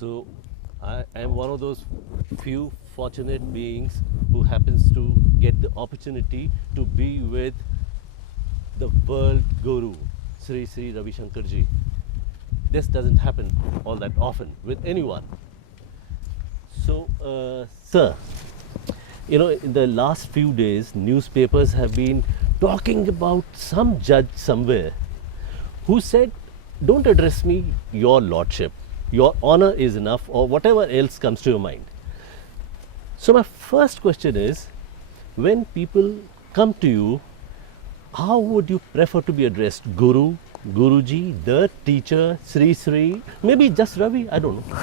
So I am one of those few fortunate beings who happens to get the opportunity to be with the world guru, Sri Ravi Shankar ji. This doesn't happen all that often with anyone. So, sir, in the last few days, newspapers have been talking about some judge somewhere who said, "Don't address me, your lordship. Your honor is enough," or whatever else comes to your mind. So, my first question is, when people come to you, how would you prefer to be addressed? Guru, Guruji, the teacher, Sri, maybe just Ravi? I don't know.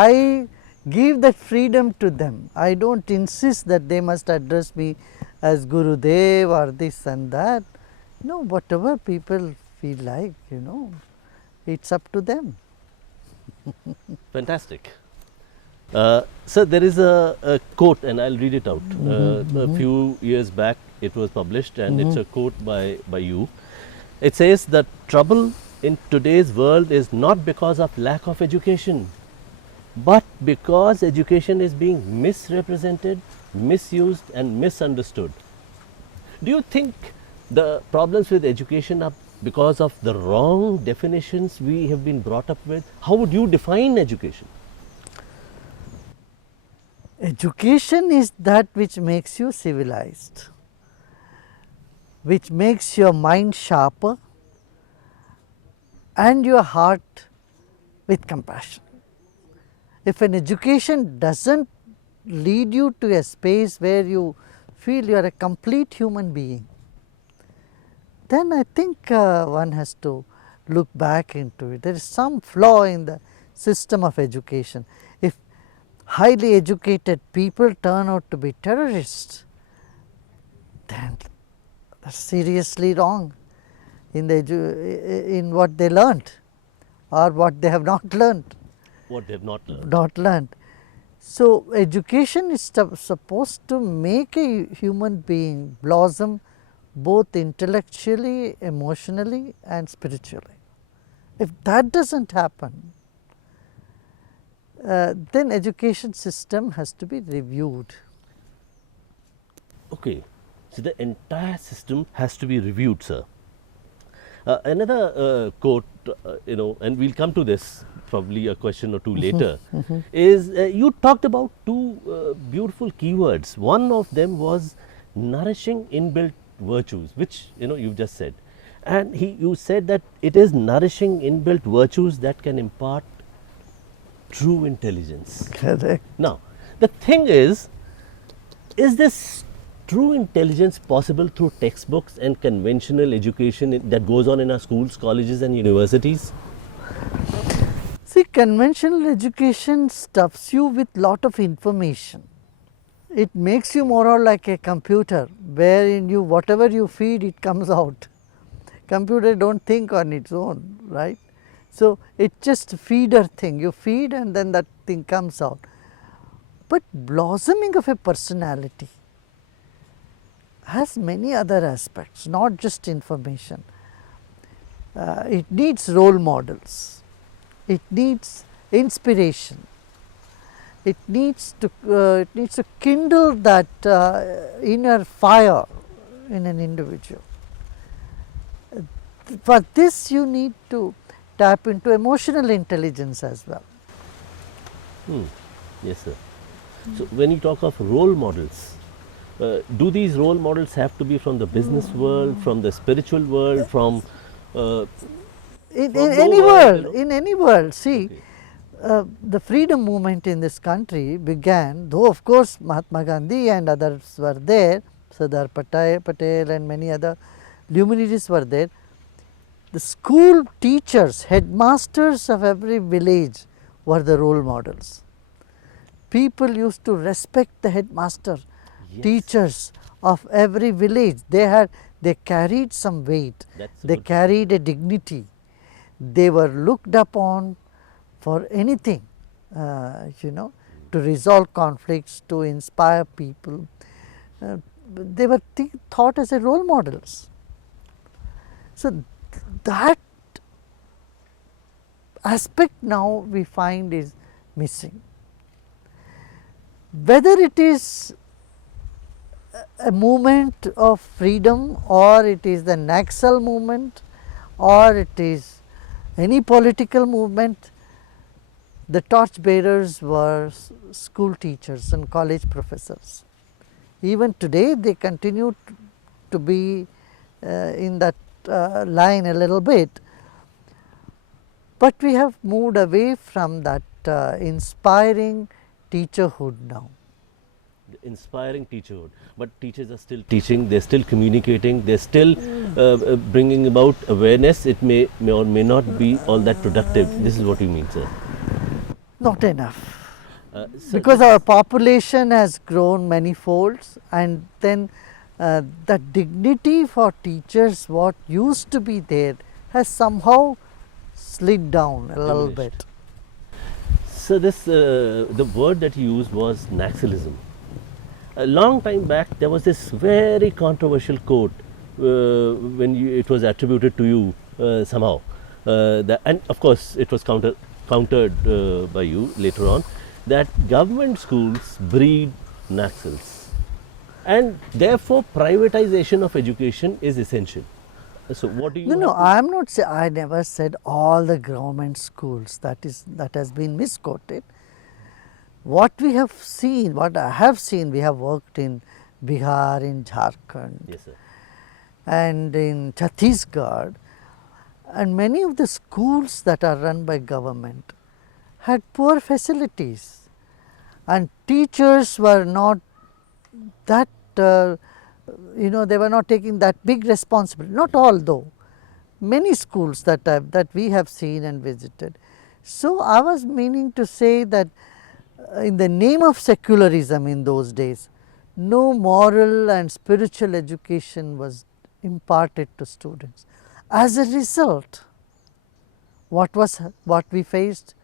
I give that freedom to them. I don't insist that they must address me as Gurudev or this and that. No, whatever people feel like, it's up to them. Fantastic. Sir, there is a quote, and I'll read it out. A few years back, it was published, and it's a quote by you. It says that trouble in today's world is not because of lack of education, but because education is being misrepresented, misused, and misunderstood. Do you think the problems with education are because of the wrong definitions we have been brought up with? How would you define education? Education is that which makes you civilized, which makes your mind sharper and your heart with compassion. If an education doesn't lead you to a space where you feel you are a complete human being, then I think one has to look back into it. There is some flaw in the system of education. If highly educated people turn out to be terrorists, then that's seriously wrong in what they learnt or what they have not learnt. What they have not learned. Not learnt. So, education is supposed to make a human being blossom both intellectually, emotionally and spiritually. If that doesn't happen, then education system has to be reviewed. Okay, so the entire system has to be reviewed, sir. Another quote, and we'll come to this, probably a question or two later, is you talked about two beautiful keywords. One of them was nourishing inbuilt virtues, which you've just said, and you said that it is nourishing inbuilt virtues that can impart true intelligence. Correct. Now, the thing is this true intelligence possible through textbooks and conventional education that goes on in our schools, colleges and universities? See, conventional education stuffs you with lot of information. It makes you more or like a computer, wherein whatever you feed, it comes out. Computer don't think on its own, right? So, it's just a feeder thing, you feed and then that thing comes out. But blossoming of a personality has many other aspects, not just information. It needs role models, it needs inspiration, it needs to kindle that inner fire in an individual. For this you need to tap into emotional intelligence as well. Yes, sir. So, when you talk of role models, do these role models have to be from the business world, from the spiritual world, from in any world, in any world. See, the freedom movement in this country began, though of course Mahatma Gandhi and others were there, Sardar Patel and many other luminaries were there. The school teachers, headmasters of every village were the role models. People used to respect the headmaster, teachers of every village. They carried some weight, they carried a dignity, they were looked upon for anything, to resolve conflicts, to inspire people. They were thought as a role models. So, that aspect now we find is missing. Whether it is a movement of freedom, or it is the Naxal movement, or it is any political movement, the torch bearers were school teachers and college professors. Even today they continue to be in that line a little bit, but we have moved away from that inspiring teacherhood now. The inspiring teacherhood, but teachers are still teaching, they're still communicating, they're still bringing about awareness. It may or may not be all that productive. This is what you mean, sir? Not enough, So because our population has grown many folds, and then the dignity for teachers what used to be there has somehow slid down a little Diminished. bit. So this the word that you used was Naxalism. A long time back, there was this very controversial quote when it was attributed to you somehow, and of course it was countered by you later on, that government schools breed Naxals, and therefore privatization of education is essential. So what do you? No, have to- I am not say, I never said all the government schools, that has been misquoted. What we have seen, what I have seen, we have worked in Bihar, in Jharkhand, Yes, sir. and in Chhattisgarh, and many of the schools that are run by government had poor facilities, and teachers were not that they were not taking that big responsibility. Not all though, many schools that we have seen and visited. So I was meaning to say that in the name of secularism in those days, no moral and spiritual education was imparted to students. As a result, what we faced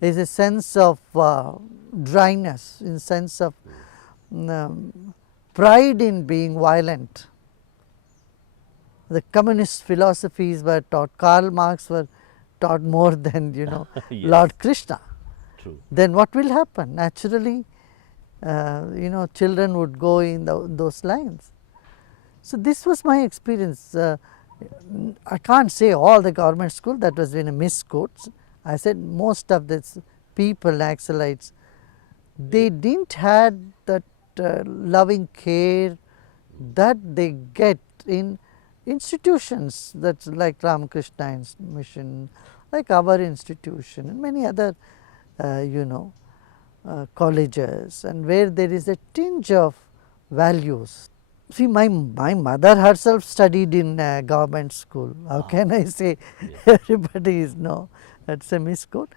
is a sense of dryness, in sense of pride in being violent. The communist philosophies were taught, Karl Marx were taught more than Yes. Lord Krishna. True. Then what will happen? Naturally, children would go in those lines. So this was my experience. I can't say all the government school, that was in a misquote. I said most of the people, Naxalites, they didn't had that loving care that they get in institutions, that's like Ramakrishna Mission, like our institution, and many other colleges, and where there is a tinge of values. See, my mother herself studied in government school. How can I say everybody is that's a misquote.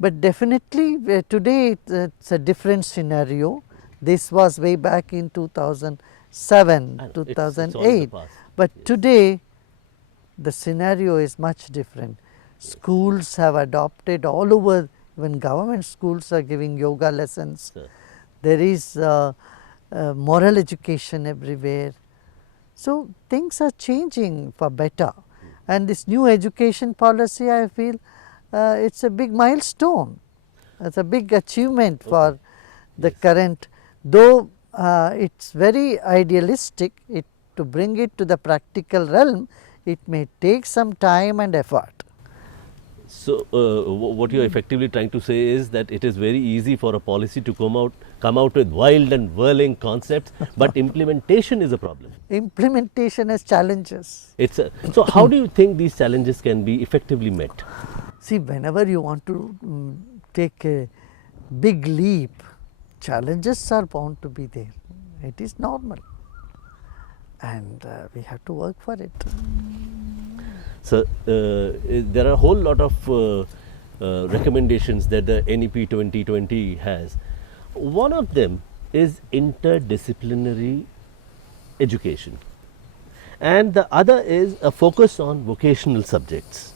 But definitely today it's a different scenario. This was way back in 2007, I know, it's all in the 2008. past. But Yes. today the scenario is much different. Schools have adopted all over, even government schools are giving yoga lessons. Sir. There is moral education everywhere. So things are changing for better. And this new education policy, I feel it's a big milestone. It's a big achievement for the current, though it's very idealistic. To bring it to the practical realm, it may take some time and effort. So what you are effectively trying to say is that it is very easy for a policy to come out with wild and whirling concepts, but implementation is a problem. Implementation has challenges. So how do you think these challenges can be effectively met? See, whenever you want to take a big leap, challenges are bound to be there. It is normal, and we have to work for it. So there are a whole lot of recommendations that the NEP 2020 has. One of them is interdisciplinary education, and the other is a focus on vocational subjects.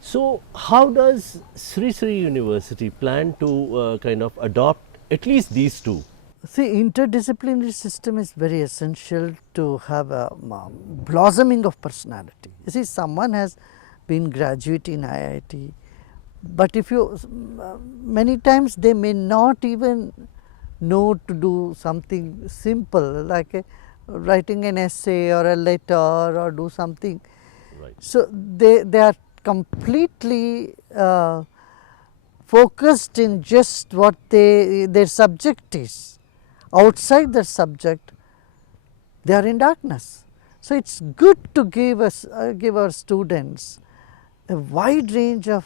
So how does Sri Sri University plan to kind of adopt at least these two? See, interdisciplinary system is very essential to have a blossoming of personality. You see, someone has been graduate in IIT, But if you, many times they may not even know to do something simple like writing an essay or a letter or do something. Right. So, they are completely focused in just what their subject is. Outside their subject, they are in darkness. So, it is good to give us give our students a wide range of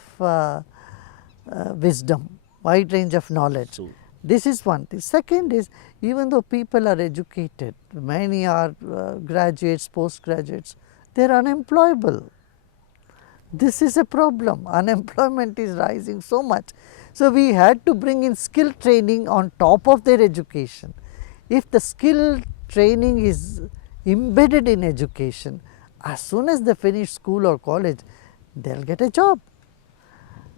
wisdom, wide range of knowledge. So, This is one thing. Second is, even though people are educated, many are graduates, postgraduates, they are unemployable. This is a problem. Unemployment is rising so much. So, we had to bring in skill training on top of their education. If the skill training is embedded in education, as soon as they finish school or college, they will get a job.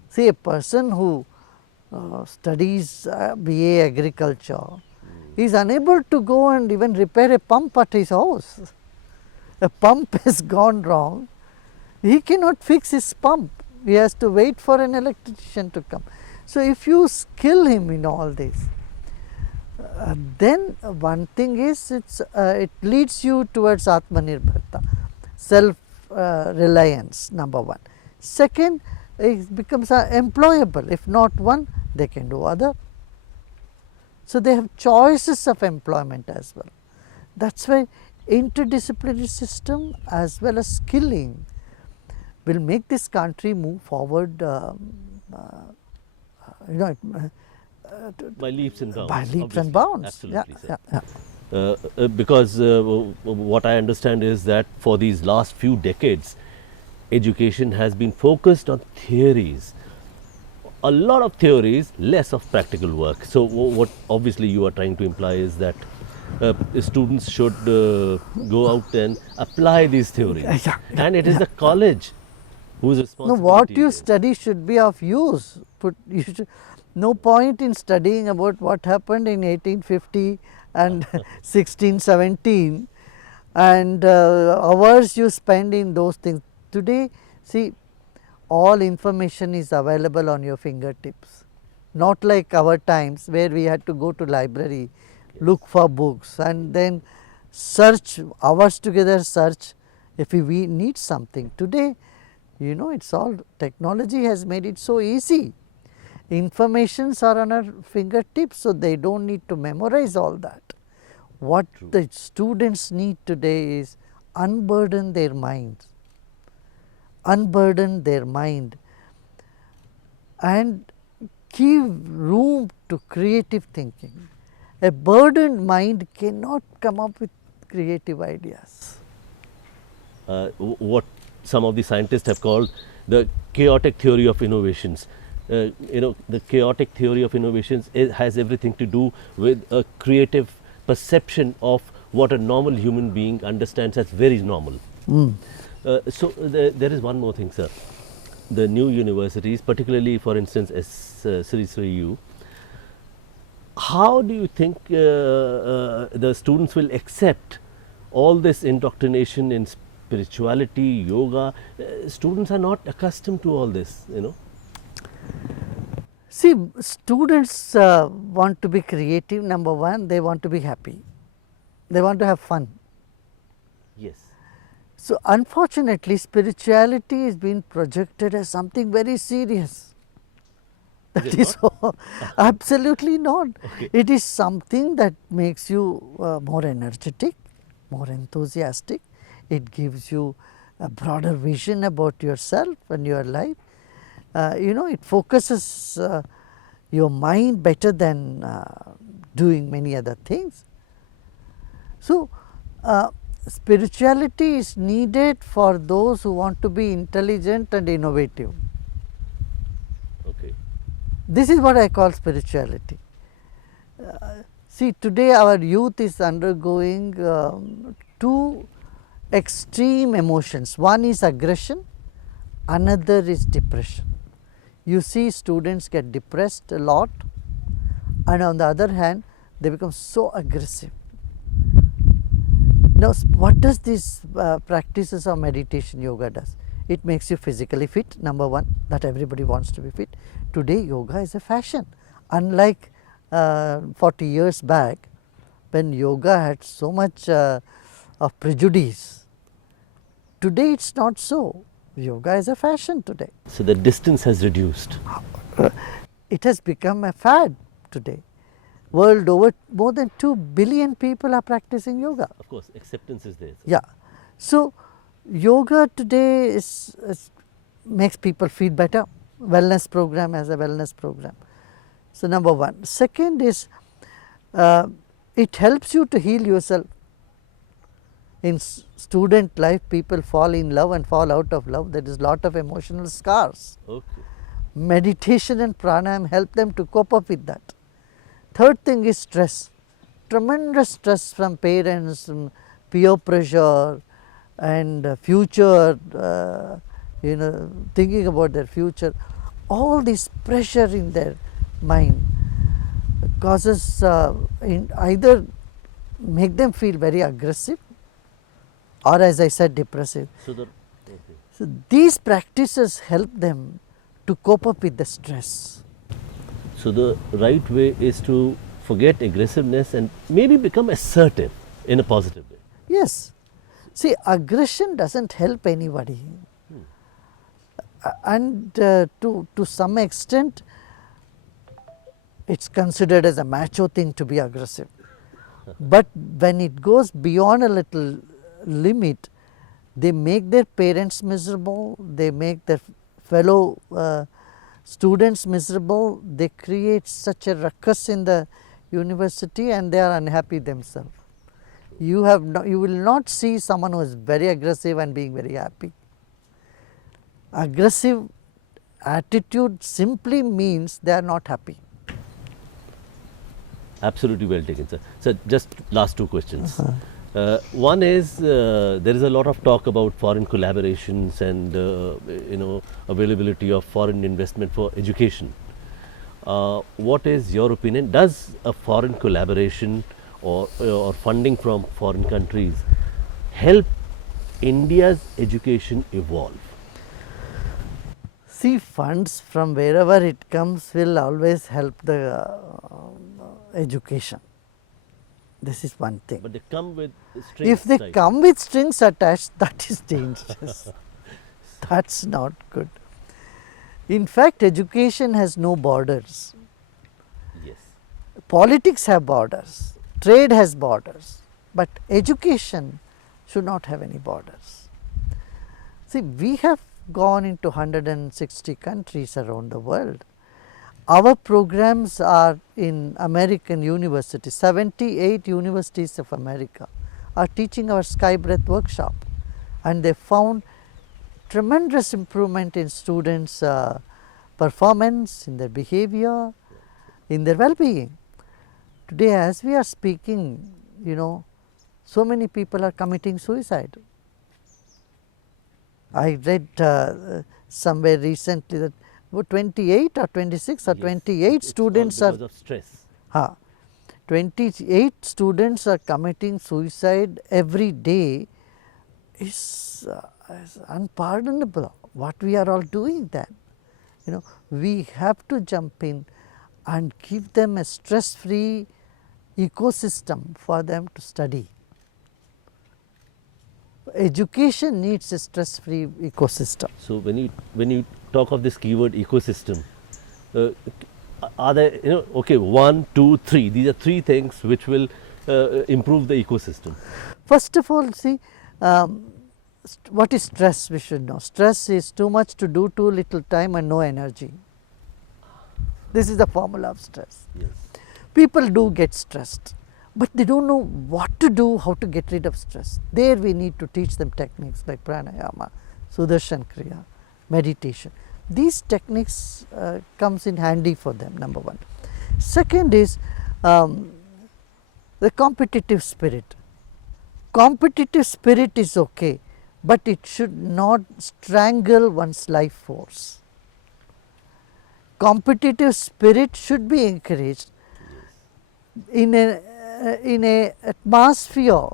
See, a person who studies BA agriculture is unable to go and even repair a pump at his house. A pump has gone wrong, he cannot fix his pump, he has to wait for an electrician to come. So, if you skill him in all this, then one thing is it leads you towards Atmanirbharta, self reliance, number one. Second, it becomes employable. If not one, they can do other. So, they have choices of employment as well. That is why interdisciplinary system as well as skilling will make this country move forward, by leaps and bounds. by leaps obviously. and bounds. Absolutely, Yeah, sir. yeah. Because what I understand is that for these last few decades, education has been focused on theories. A lot of theories, less of practical work. So, what obviously you are trying to imply is that students should go out and apply these theories. Yeah, And it is the college whose No, responsibility what it you is. study should be of use. No point in studying about what happened in 1850 and 1617 and hours you spend in those things. Today, see, all information is available on your fingertips, not like our times where we had to go to library, look for books and then search, hours together search if we need something. Today, you know, it's all, technology has made it so easy. Informations are on our fingertips, so they don't need to memorize all that. What the students need today is unburden their minds, unburden their mind and give room to creative thinking. A burdened mind cannot come up with creative ideas. What some of the scientists have called the chaotic theory of innovations. The chaotic theory of innovations has everything to do with a creative perception of what a normal human being understands as very normal. So, there is one more thing, sir. The new universities, particularly for instance Sri Sri U, how do you think the students will accept all this indoctrination in spirituality, yoga? Students are not accustomed to all this, you know. See, students want to be creative, number one, they want to be happy, they want to have fun. Yes. So, unfortunately, spirituality is being projected as something very serious. That it is all. Absolutely not. Okay. It is something that makes you more energetic, more enthusiastic. It gives you a broader vision about yourself and your life. It focuses your mind better than doing many other things. So, spirituality is needed for those who want to be intelligent and innovative. Okay. This is what I call spirituality. See, today our youth is undergoing two extreme emotions. One is aggression, another is depression. You see students get depressed a lot, and on the other hand they become so aggressive. Now, what does this practices of meditation yoga does? It makes you physically fit, number one, that everybody wants to be fit. Today yoga is a fashion, unlike 40 years back when yoga had so much of prejudice. Today it's not so. Yoga is a fashion today. So the distance has reduced. It has become a fad today. World over, more than 2 billion people are practicing yoga. Of course, acceptance is there. Yeah. So, yoga today makes people feel better. Wellness program as a wellness program. So, number one. Second is it helps you to heal yourself. In student life, people fall in love and fall out of love. There is lot of emotional scars. Okay. Meditation and pranayam help them to cope up with that. Third thing is stress. Tremendous stress from parents, peer pressure and future, thinking about their future. All this pressure in their mind causes either make them feel very aggressive or, as I said, depressive. So these practices help them to cope up with the stress. So the right way is to forget aggressiveness and maybe become assertive in a positive way. Yes. See, aggression doesn't help anybody. And to some extent, it's considered as a macho thing to be aggressive. But when it goes beyond a little limit, they make their parents miserable, they make their fellow students miserable, they create such a ruckus in the university and they are unhappy themselves. You will not see someone who is very aggressive and being very happy. Aggressive attitude simply means they are not happy. Absolutely well taken, sir. So just last two questions. One is there is a lot of talk about foreign collaborations and availability of foreign investment for education. What is your opinion? Does a foreign collaboration or funding from foreign countries help India's education evolve? See, funds from wherever it comes will always help the education. This is one thing. But they come with strings. If they tied. come with strings attached, that is dangerous. That's not good. In fact, education has no borders. Yes. Politics have borders, trade has borders, but education should not have any borders. See, we have gone into 160 countries around the world. Our programs are in American universities. 78 universities of America are teaching our Sky Breath workshop, and they found tremendous improvement in students' performance, in their behavior, in their well-being. Today, as we are speaking, so many people are committing suicide. I read somewhere recently that 28 or 26 or 28 students all because of stress. 28 students are committing suicide every day. Is unpardonable. What we are all doing then, we have to jump in and give them a stress-free ecosystem for them to study. Education needs a stress-free ecosystem. So when you talk of this keyword ecosystem, are there okay, 1, 2, 3? These are three things which will improve the ecosystem. First of all, see, what is stress? We should know. Stress is too much to do, too little time, and no energy. This is the formula of stress. Yes. People do get stressed, but they don't know what to do, how to get rid of stress. There we need to teach them techniques like pranayama, sudarshan kriya, meditation. These techniques comes in handy for them, number one. Second is the competitive spirit. Competitive spirit is okay, but it should not strangle one's life force. Competitive spirit should be encouraged in a atmosphere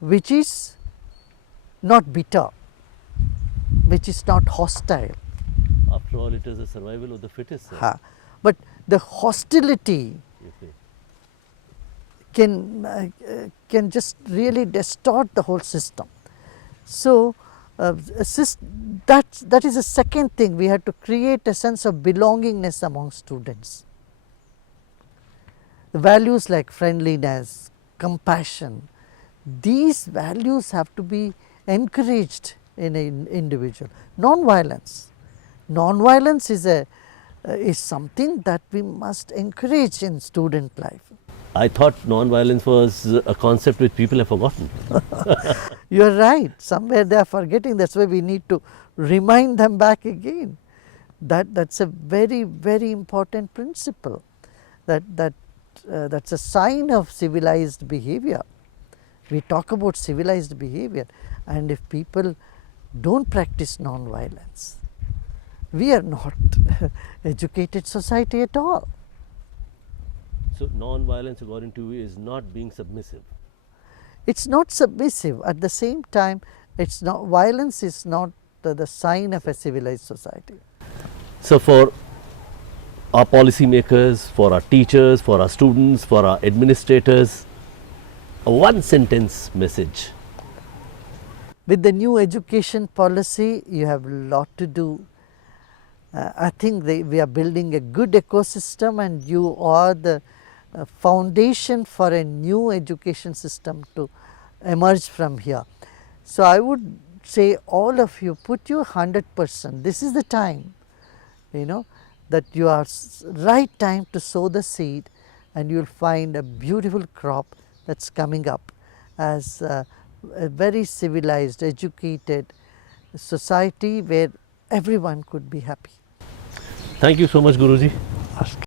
which is not bitter. which is not hostile. After all, it is a survival of the fittest, sir. Ha. But the hostility Okay. can just really distort the whole system. So, that is the second thing. We have to create a sense of belongingness among students. The values like friendliness, compassion, these values have to be encouraged in an individual. Non-violence. Non-violence is something that we must encourage in student life. I thought non-violence was a concept which people have forgotten. You are right. Somewhere they are forgetting. That's why we need to remind them back again. That's a very, very important principle. That's a sign of civilized behavior. We talk about civilized behavior, and if people don't practice non-violence, we are not educated society at all. So non-violence, according to you, is not being submissive. It's not submissive. At the same time, it's not, violence is not the sign of a civilized society. So for our policymakers, for our teachers, for our students, for our administrators, a one sentence message. With the new education policy, you have a lot to do. I think we are building a good ecosystem, and you are the foundation for a new education system to emerge from here. So, I would say all of you put your 100%. This is the time, that you are right time to sow the seed, and you will find a beautiful crop that's coming up as a very civilized, educated society where everyone could be happy. Thank you so much, Guruji.